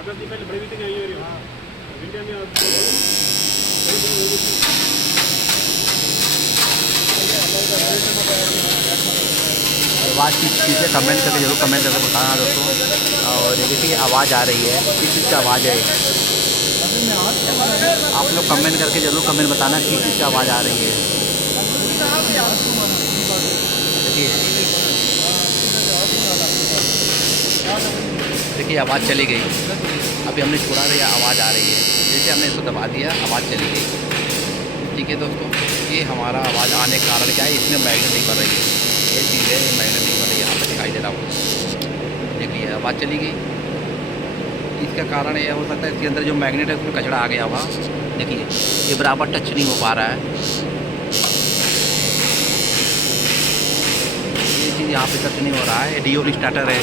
आवाज़ किस चीज़ है कमेंट करके जरूर कमेंट करके बताना दोस्तों। और देखिए आवाज़ आ रही है, किस चीज़ की आवाज़ है आप लोग कमेंट करके जरूर कमेंट बताना किस चीज़ की आवाज़ आ रही है। देखिए आवाज़ चली गई, अभी हमने छोड़ा रही आवाज़ आ रही है, जैसे हमने इसको दबा दिया आवाज़ चली गई। ठीक है दोस्तों, ये हमारा आवाज़ आने के कारण क्या है, इसमें मैग्नेट नहीं बन रही है, ये चीज़ है मैग्नेट नहीं बन रही है, यहाँ पर दिखाई दे रहा हो। देखिए आवाज़ चली गई, इसका कारण यह हो सकता है इसके अंदर जो मैग्नेट है उसमें कचरा आ गया हुआ। देखिए ये बराबर टच नहीं हो पा रहा है, ये चीज़ यहाँ पे टच नहीं हो रहा है, डीओ स्टार्टर है।